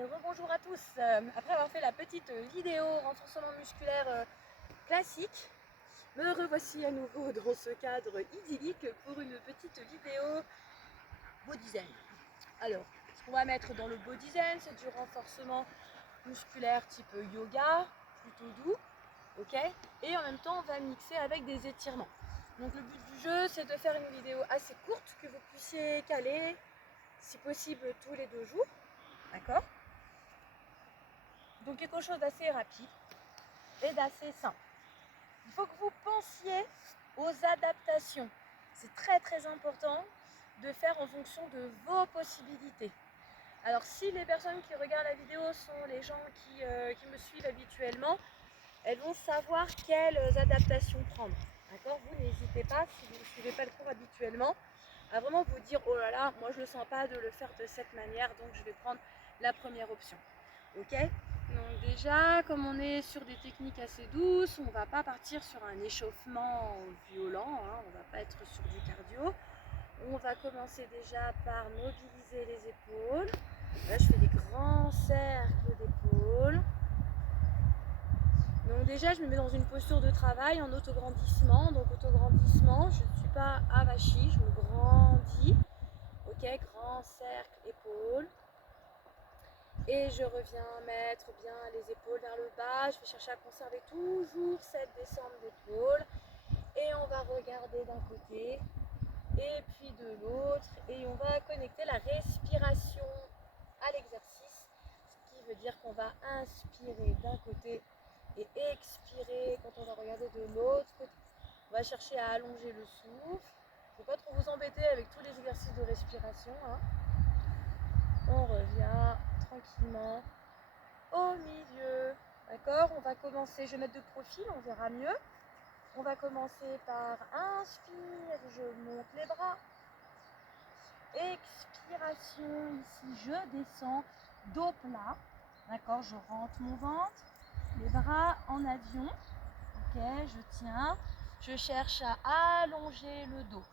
Et rebonjour à tous. Après avoir fait la petite vidéo renforcement musculaire classique, me revoici à nouveau dans ce cadre idyllique pour une petite vidéo body zen. Alors, ce qu'on va mettre dans le body zen, c'est du renforcement musculaire type yoga, plutôt doux, ok. Et en même temps, on va mixer avec des étirements. Donc le but du jeu, c'est de faire une vidéo assez courte que vous puissiez caler, si possible tous les 2 jours, d'accord. Donc quelque chose d'assez rapide et d'assez simple. Il faut que vous pensiez aux adaptations. C'est très important de faire en fonction de vos possibilités. Alors si les personnes qui regardent la vidéo sont les gens qui me suivent habituellement, elles vont savoir quelles adaptations prendre. D'accord. Vous n'hésitez pas, si vous ne suivez pas le cours habituellement, à vraiment vous dire oh là là, moi je ne sens pas de le faire de cette manière, donc je vais prendre la première option. Ok. Donc déjà, comme on est sur des techniques assez douces, on ne va pas partir sur un échauffement violent, hein, on ne va pas être sur du cardio. On va commencer déjà par mobiliser les épaules. Là, je fais des grands cercles d'épaules. Donc déjà, je me mets dans une posture de travail en autograndissement. Donc autograndissement, je ne suis pas avachie, je me grandis. Ok, grand cercle, épaules. Et je reviens mettre bien les épaules vers le bas. Je vais chercher à conserver toujours cette descente d'épaule. Et on va regarder d'un côté et puis de l'autre. Et on va connecter la respiration à l'exercice. Ce qui veut dire qu'on va inspirer d'un côté et expirer quand on va regarder de l'autre côté. On va chercher à allonger le souffle. Il ne faut pas trop vous embêter avec tous les exercices de respiration, hein. On revient tranquillement au milieu. D'accord. On va commencer, je vais mettre de profil, on verra mieux. On va commencer par inspire, je monte les bras. Expiration, ici je descends, dos plat. D'accord, je rentre mon ventre, les bras en avion. Ok, je tiens. Je cherche à allonger le dos.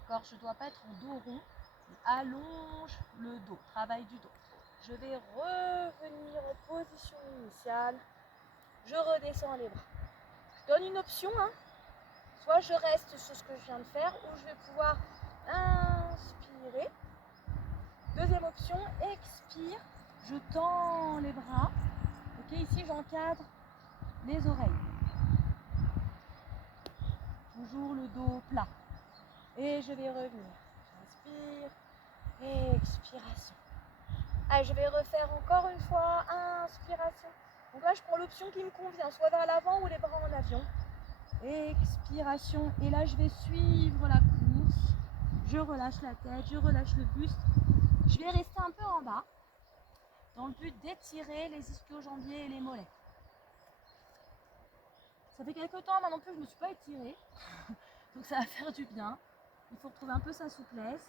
D'accord, je ne dois pas être en dos rond. Allonge le dos, travail du dos. Je vais revenir en position initiale. Je redescends les bras. Je donne une option, hein. Soit je reste sur ce que je viens de faire, ou je vais pouvoir inspirer. Deuxième option, expire. Je tends les bras. Ok, ici j'encadre les oreilles. Toujours le dos plat. Et je vais revenir. J'inspire. Expiration. Allez, je vais refaire encore une fois. Inspiration. Donc là, je prends l'option qui me convient, soit vers l'avant ou les bras en avion. Expiration. Et là, je vais suivre la course. Je relâche la tête, je relâche le buste. Je vais rester un peu en bas, dans le but d'étirer les ischio-jambiers et les mollets. Ça fait quelques temps, moi non plus, je ne me suis pas étirée. Donc ça va faire du bien. Il faut retrouver un peu sa souplesse.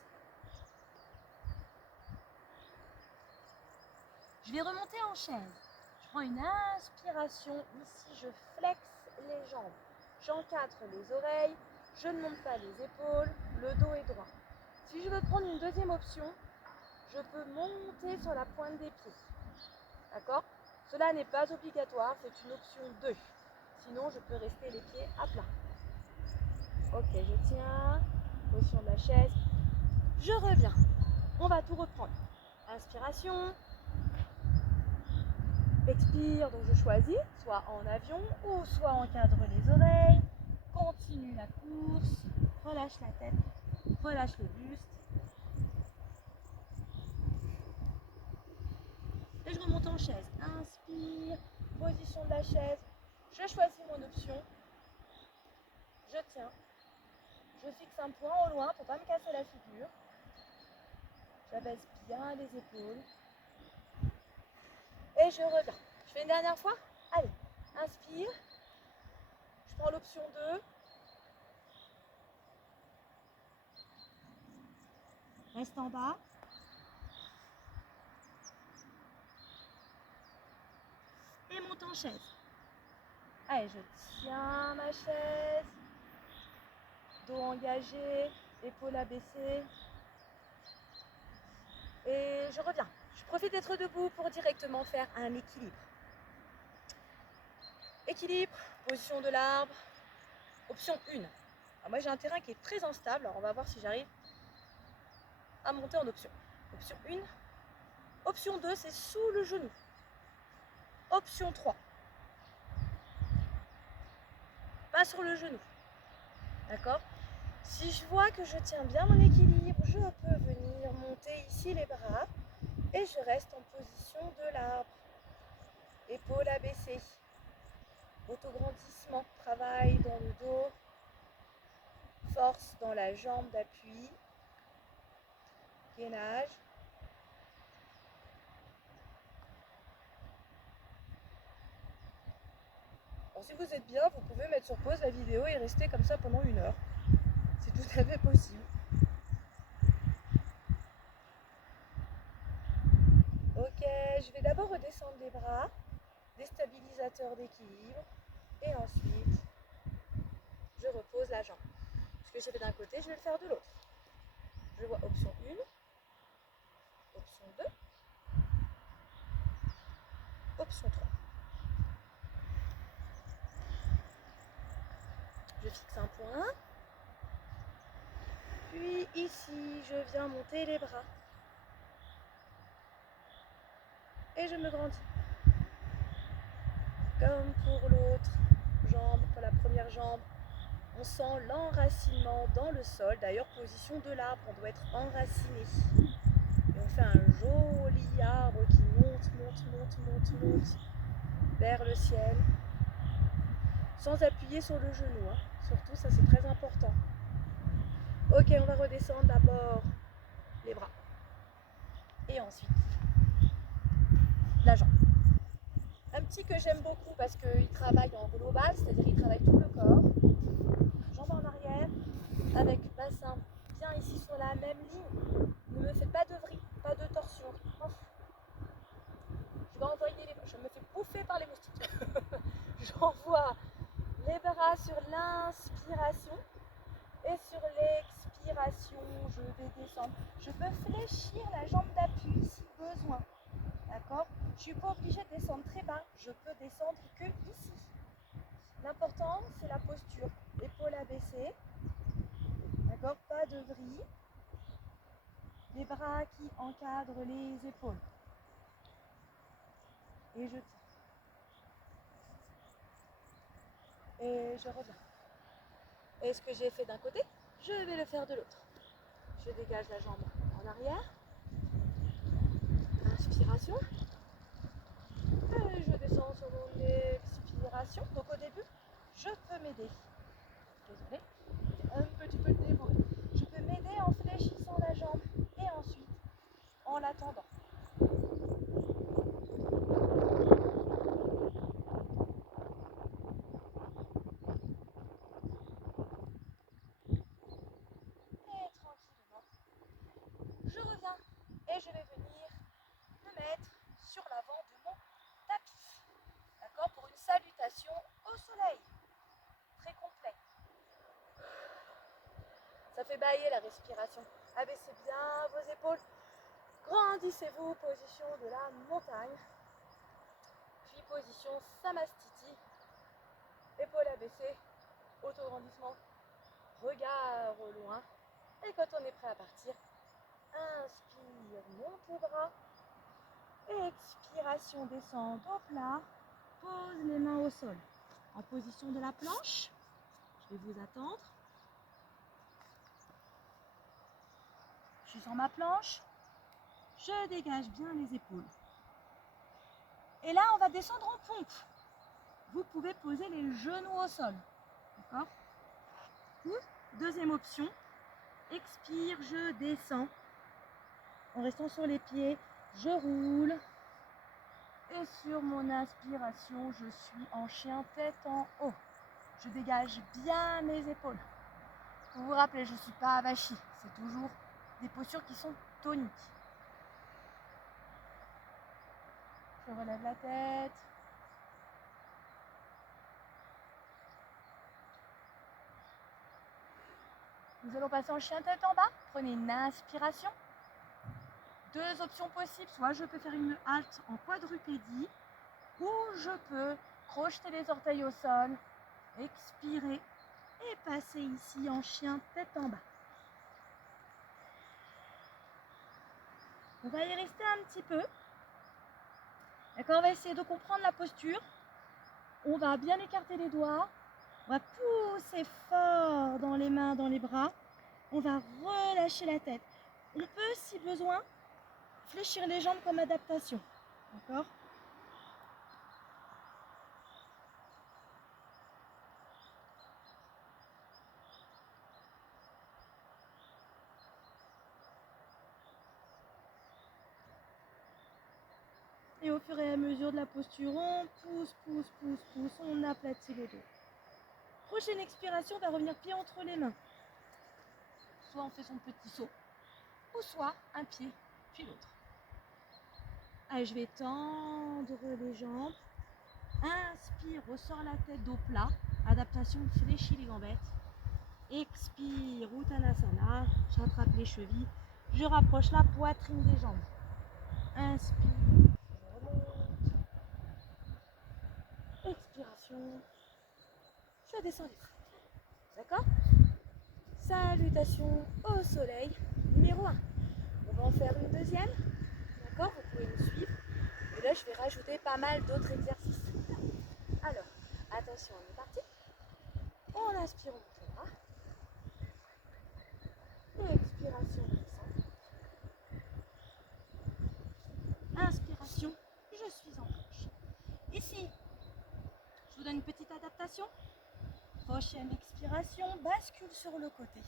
Je vais remonter en chaise. Je prends une inspiration. Ici, je flexe les jambes. J'encadre les oreilles. Je ne monte pas les épaules. Le dos est droit. Si je veux prendre une deuxième option, je peux monter sur la pointe des pieds. D'accord? Cela n'est pas obligatoire, c'est une option 2. Sinon, je peux rester les pieds à plat. Ok, je tiens. Position de la chaise. Je reviens. On va tout reprendre. Inspiration. Expire, donc je choisis, soit en avion ou soit encadre les oreilles. Continue la course. Relâche la tête. Relâche le buste. Et je remonte en chaise. Inspire. Position de la chaise. Je choisis mon option. Je tiens. Je fixe un point au loin pour ne pas me casser la figure. J'abaisse bien les épaules. Et je reviens. Je fais une dernière fois. Allez, inspire. Je prends l'option 2. Reste en bas. Et monte en chaise. Allez, je tiens ma chaise. Dos engagé, épaules abaissées. Et je reviens. Je Profite d'être debout pour directement faire un équilibre. Équilibre, position de l'arbre, option 1. Alors moi j'ai un terrain qui est très instable, alors on va voir si j'arrive à monter en option. Option 1. Option 2, c'est sous le genou. Option 3. Pas sur le genou. D'accord? Si je vois que je tiens bien mon équilibre, je peux venir monter ici les bras et je reste en position de l'arbre. Épaules abaissées. Autograndissement. Travail dans le dos. Force dans la jambe d'appui. Gainage. Alors si vous êtes bien, vous pouvez mettre sur pause la vidéo et rester comme ça pendant 1 heure. C'est tout à fait possible. Ok, je vais d'abord redescendre les bras, déstabilisateur d'équilibre, et ensuite je repose la jambe. Ce que j'ai fait d'un côté, je vais le faire de l'autre. Je vois option 1, option 2, option 3. Je fixe un point. Puis ici, je viens monter les bras. Et je me grandis. Comme pour l'autre jambe, pour la première jambe. On sent l'enracinement dans le sol. D'ailleurs, position de l'arbre, on doit être enraciné. Et on fait un joli arbre qui monte vers le ciel. Sans appuyer sur le genou. Hein. Surtout, ça c'est très important. Ok, on va redescendre d'abord les bras. Et ensuite, la jambe. Un petit que j'aime beaucoup parce qu'il travaille en global, c'est-à-dire il travaille tout le corps. Jambes en arrière, avec bassin bien ici sur la même ligne. Ne me faites pas de vrille, pas de torsion. Je vais envoyer les bras. Je me fais bouffer par les moustiques. J'envoie les bras sur l'inspiration et sur l'expiration, je vais descendre. Je peux fléchir la jambe d'appui si besoin. D'accord? Je ne suis pas obligée de descendre très bas. Je peux descendre que ici. L'important, c'est la posture. Épaules abaissées. D'accord? Pas de vrille. Les bras qui encadrent les épaules. Et je tire. Et je reviens. Et ce que j'ai fait d'un côté, je vais le faire de l'autre. Je dégage la jambe en arrière. Inspiration. Et je descends sur mon expiration. Donc au début, je peux m'aider. Désolée, un petit peu de défaut. Je peux m'aider en fléchissant la jambe et ensuite en la tendant. Et tranquillement, je reviens et je vais venir me mettre sur l'avant de mon tapis. D'accord? Pour une salutation au soleil. Très complet. Ça fait bailler la respiration. Abaissez bien vos épaules. Grandissez-vous, position de la montagne. Puis position Samastiti. Épaules abaissées. Autograndissement. Regard au loin. Et quand on est prêt à partir, inspire, monte les bras. Expiration, descend au plat. Pose les mains au sol. En position de la planche. Je vais vous attendre. Je suis sur ma planche. Je dégage bien les épaules. Et là, on va descendre en pompe. Vous pouvez poser les genoux au sol. D'accord? Deuxième option. Expire, je descends. En restant sur les pieds, je roule. Et sur mon inspiration, je suis en chien tête en haut. Je dégage bien mes épaules. Vous vous rappelez, je ne suis pas avachie. C'est toujours des postures qui sont toniques. Je relève la tête. Nous allons passer en chien tête en bas. Prenez une inspiration. Deux options possibles, soit je peux faire une halte en quadrupédie, ou je peux crocheter les orteils au sol, expirer et passer ici en chien tête en bas. On va y rester un petit peu. D'accord, on va essayer de comprendre la posture. On va bien écarter les doigts. On va pousser fort dans les mains, dans les bras. On va relâcher la tête. On peut, si besoin, fléchir les jambes comme adaptation. D'accord ? Et au fur et à mesure de la posture, on pousse, pousse, pousse, pousse, on aplatit les dos. Prochaine expiration, on va revenir pied entre les mains. Soit on fait son petit saut, ou soit un pied, puis l'autre. Allez, je vais tendre les jambes. Inspire, ressort la tête dos plat. Adaptation, fléchis les gambettes. Expire, Uttanasana. J'attrape les chevilles. Je rapproche la poitrine des jambes. Inspire, je remonte. Expiration, je descends les bras. D'accord ? Salutations au soleil, numéro 1. On va en faire une deuxième. D'accord ? Vous pouvez me suivre. Et là, je vais rajouter pas mal d'autres exercices. Alors, attention, on est parti. On inspire, on monte les bras. Expiration, on descend. Inspiration, je suis en planche. Ici, je vous donne une petite adaptation. Prochaine expiration, bascule sur le côté.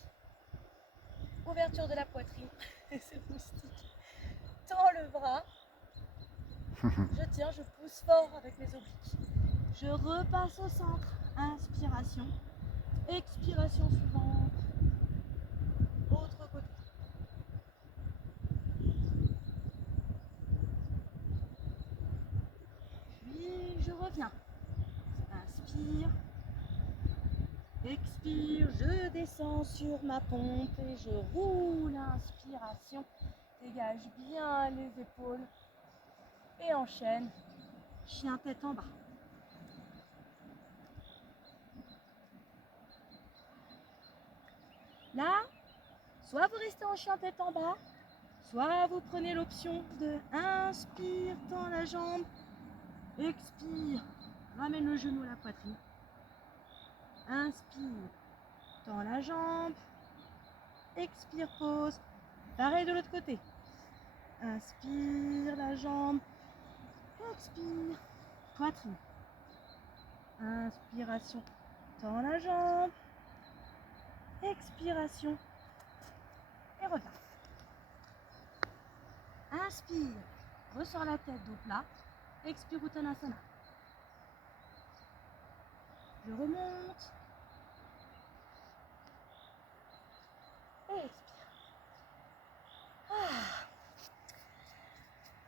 Ouverture de la poitrine, c'est le moustique. Tends le bras. Je tiens, je pousse fort avec mes obliques. Je repasse au centre. Inspiration. Expiration suivante. Autre côté. Puis je reviens. Inspire. Expire. Je descends sur ma pompe et je roule. Inspiration. Dégage bien les épaules. Et enchaîne. Chien tête en bas. Là, soit vous restez en chien tête en bas, soit vous prenez l'option de inspire, tends la jambe, expire, ramène le genou à la poitrine. Inspire, tends la jambe, expire, pose. Pareil de l'autre côté. Inspire la jambe, expire, poitrine. Inspiration, tends la jambe, expiration et reviens. Inspire, ressors la tête dos plat, expire Uttanasana. Je remonte et expire.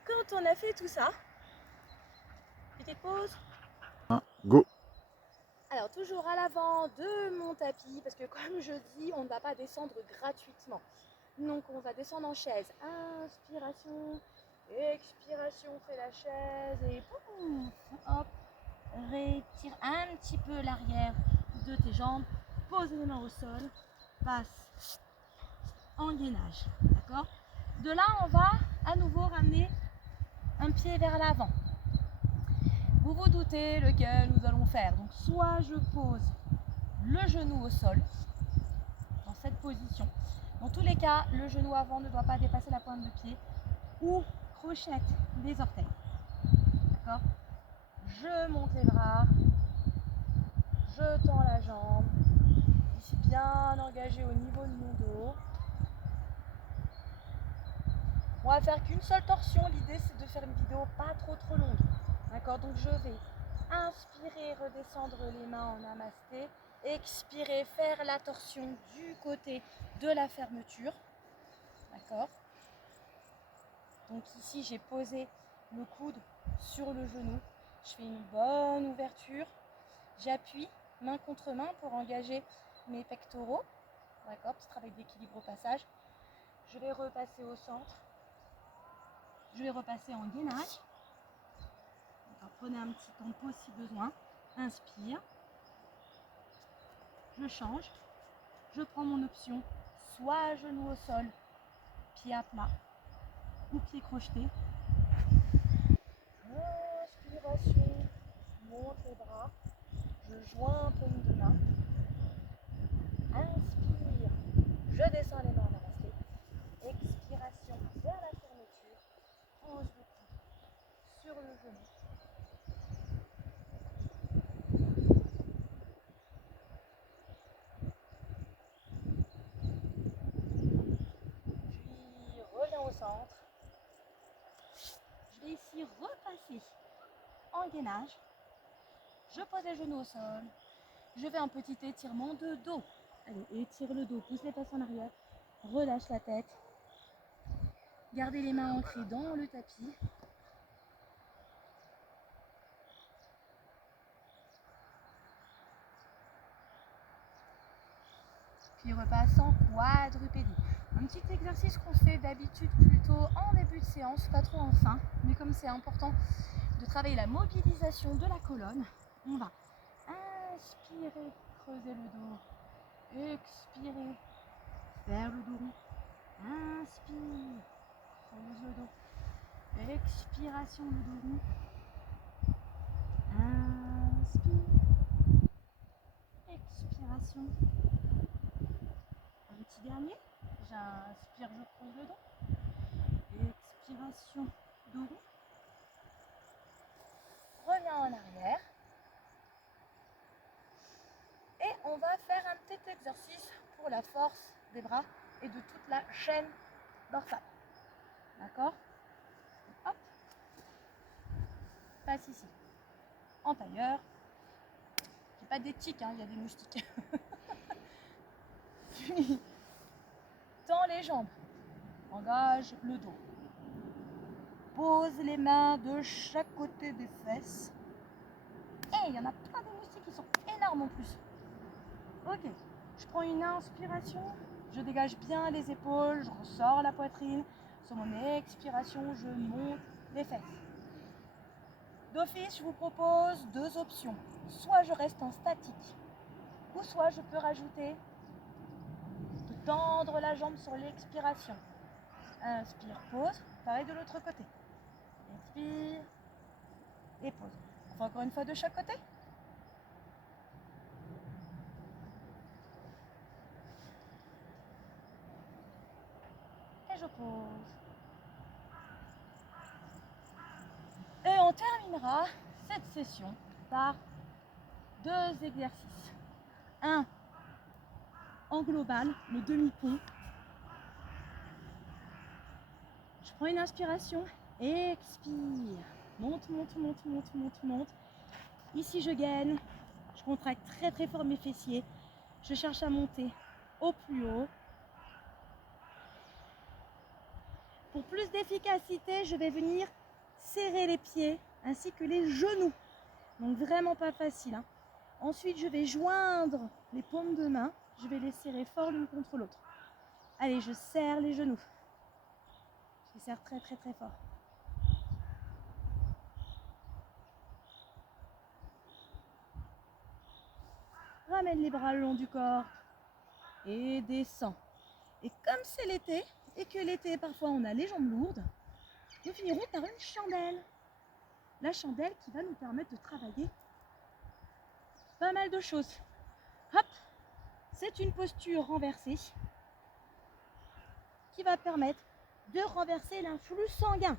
Quand on a fait tout ça, petite pause. Go. Alors toujours à l'avant de mon tapis, parce que comme je dis, on ne va pas descendre gratuitement. Donc on va descendre en chaise. Inspiration, expiration, fais la chaise et pouf, hop, retire un petit peu l'arrière de tes jambes, pose les mains au sol, passe en gainage, d'accord ? De là, on va à nouveau ramener un pied vers l'avant. Vous vous doutez lequel nous allons faire. Donc soit je pose le genou au sol, dans cette position. Dans tous les cas, le genou avant ne doit pas dépasser la pointe de pied, ou crochette les orteils. D'accord ? Je monte les bras, je tends la jambe, je suis bien engagée au niveau de mon dos. On va faire qu'une seule torsion, l'idée c'est de faire une vidéo pas trop longue. D'accord ? Donc je vais inspirer, redescendre les mains en namasté, expirer, faire la torsion du côté de la fermeture. D'accord ? Donc ici j'ai posé le coude sur le genou, je fais une bonne ouverture, j'appuie main contre main pour engager mes pectoraux. D'accord ? Petit travail d'équilibre au passage. Je vais repasser au centre. Je vais repasser en gainage. Alors, prenez un petit temps de pause si besoin. Inspire. Je change. Je prends mon option. Soit genou au sol, pied à plat ou pied crocheté. Inspiration. Je monte les bras. Je joins paume de main. Inspire. Je descends les mains, namasté. Expiration vers la fermeture. Pose le coude sur le genou. Puis reviens au centre. Je vais ici repasser en gainage. Je pose les genoux au sol. Je fais un petit étirement de dos. Allez, étire le dos, pousse les fesses en arrière. Relâche la tête. Gardez les mains ancrées dans le tapis. Puis repasse en quadrupédie. Un petit exercice qu'on fait d'habitude plutôt en début de séance, pas trop en fin. Mais comme c'est important de travailler la mobilisation de la colonne, on va inspirer, creuser le dos. Expirer, faire le dos rond. Inspire, creuse le dos. Expiration, le dos rond. Inspire. Expiration. Un petit dernier. J'inspire, je creuse le dos. Expiration, dos rond. Reviens en arrière. Et on va faire un petit exercice pour la force des bras et de toute la chaîne dorsale. D'accord? Hop. Passe ici. En tailleur. C'est pas des tiques, hein, il y a des moustiques. Puis, tends les jambes. Engage le dos. Pose les mains de chaque côté des fesses. Et il y en a plein de moustiques qui sont énormes en plus. Ok, je prends une inspiration, je dégage bien les épaules, je ressors la poitrine. Sur mon expiration, je monte les fesses. D'office, je vous propose deux options. Soit je reste en statique, ou soit je peux rajouter de tendre la jambe sur l'expiration. Inspire, pose, pareil de l'autre côté. Expire et pose. On fait encore une fois de chaque côté. Et je pose. Et on terminera cette session par deux exercices. Un en global, le demi-pont. Je prends une inspiration, expire. Monte, monte, monte, monte, monte, monte. Ici, je gaine. Je contracte très très fort mes fessiers. Je cherche à monter au plus haut. Pour plus d'efficacité, je vais venir serrer les pieds ainsi que les genoux. Donc vraiment pas facile, hein. Ensuite, je vais joindre les paumes de main. Je vais les serrer fort l'une contre l'autre. Allez, je serre les genoux. Je les serre très très très fort. Ramène les bras le long du corps et descends. Et comme c'est l'été, et que l'été parfois on a les jambes lourdes, nous finirons par une chandelle. La chandelle qui va nous permettre de travailler pas mal de choses. Hop, c'est une posture renversée qui va permettre de renverser l'influx sanguin.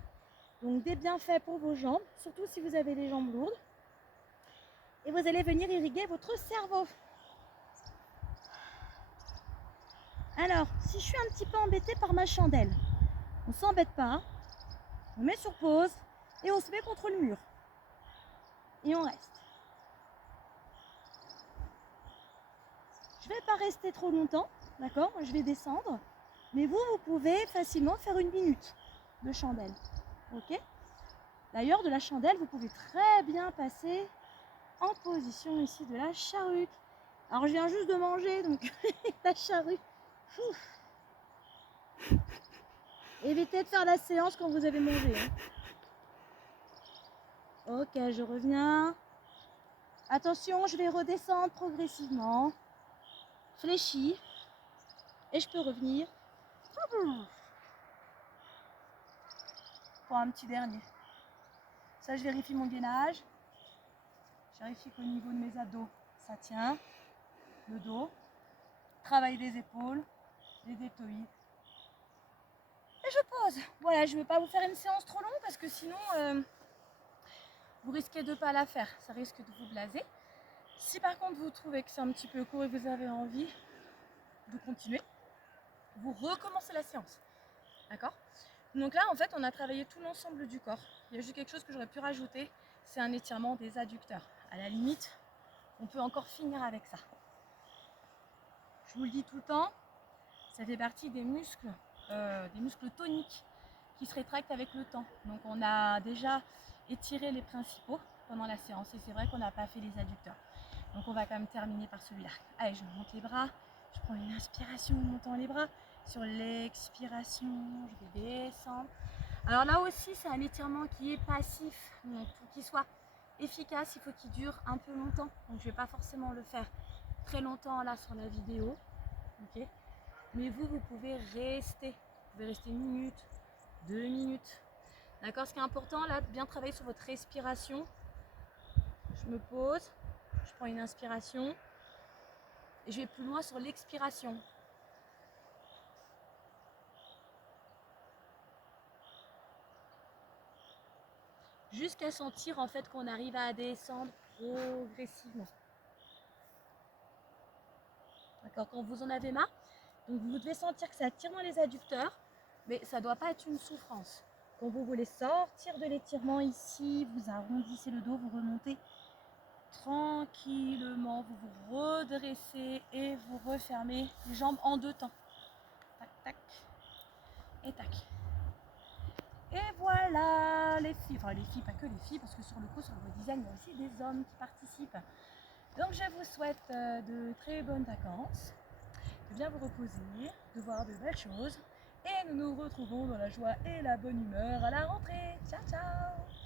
Donc des bienfaits pour vos jambes, surtout si vous avez les jambes lourdes. Et vous allez venir irriguer votre cerveau. Alors, si je suis un petit peu embêtée par ma chandelle, on ne s'embête pas, on met sur pause et on se met contre le mur. Et on reste. Je ne vais pas rester trop longtemps, d'accord? Je vais descendre. Mais vous pouvez facilement faire une minute de chandelle. Ok? D'ailleurs, de la chandelle, vous pouvez très bien passer en position ici de la charrue. Alors, je viens juste de manger, donc la charrue. Ouf. Évitez de faire la séance quand vous avez mangé. Hein. Ok, je reviens. Attention, je vais redescendre progressivement. Fléchi. Et je peux revenir. Pour un petit dernier. Ça, je vérifie mon gainage. Je vérifie qu'au niveau de mes abdos, ça tient. Le dos. Travail des épaules, des deltoïdes. Et je pose. Voilà, je ne vais pas vous faire une séance trop longue parce que sinon, vous risquez de ne pas la faire. Ça risque de vous blaser. Si par contre vous trouvez que c'est un petit peu court et vous avez envie de continuer, vous recommencez la séance. D'accord? Donc là, en fait, on a travaillé tout l'ensemble du corps. Il y a juste quelque chose que j'aurais pu rajouter, c'est un étirement des adducteurs. À la limite, on peut encore finir avec ça. Je vous le dis tout le temps, ça fait partie des muscles toniques qui se rétractent avec le temps. Donc on a déjà étiré les principaux pendant la séance et c'est vrai qu'on n'a pas fait les adducteurs. Donc on va quand même terminer par celui-là. Allez, je monte les bras, je prends une inspiration en montant les bras. Sur l'expiration, je vais descendre. Alors là aussi, c'est un étirement qui est passif. Donc pour qu'il soit efficace, il faut qu'il dure un peu longtemps. Donc je ne vais pas forcément le faire très longtemps là sur la vidéo. Okay. Mais vous pouvez rester. Vous pouvez rester 1 minute, 2 minutes. D'accord? Ce qui est important là, de bien travailler sur votre respiration. Je me pose, je prends une inspiration et je vais plus loin sur l'expiration. Jusqu'à sentir en fait qu'on arrive à descendre progressivement. D'accord? Quand vous en avez marre, donc vous devez sentir que ça tire dans les adducteurs, mais ça ne doit pas être une souffrance. Quand vous voulez sortir de l'étirement ici, vous arrondissez le dos, vous remontez tranquillement, vous vous redressez et vous refermez les jambes en 2 temps. Tac, tac et tac. Et voilà les filles, enfin les filles, pas que les filles, parce que sur le coup, sur le design, il y a aussi des hommes qui participent. Donc je vous souhaite de très bonnes vacances, de bien vous reposer, de voir de belles choses. Et nous nous retrouvons dans la joie et la bonne humeur à la rentrée. Ciao, ciao!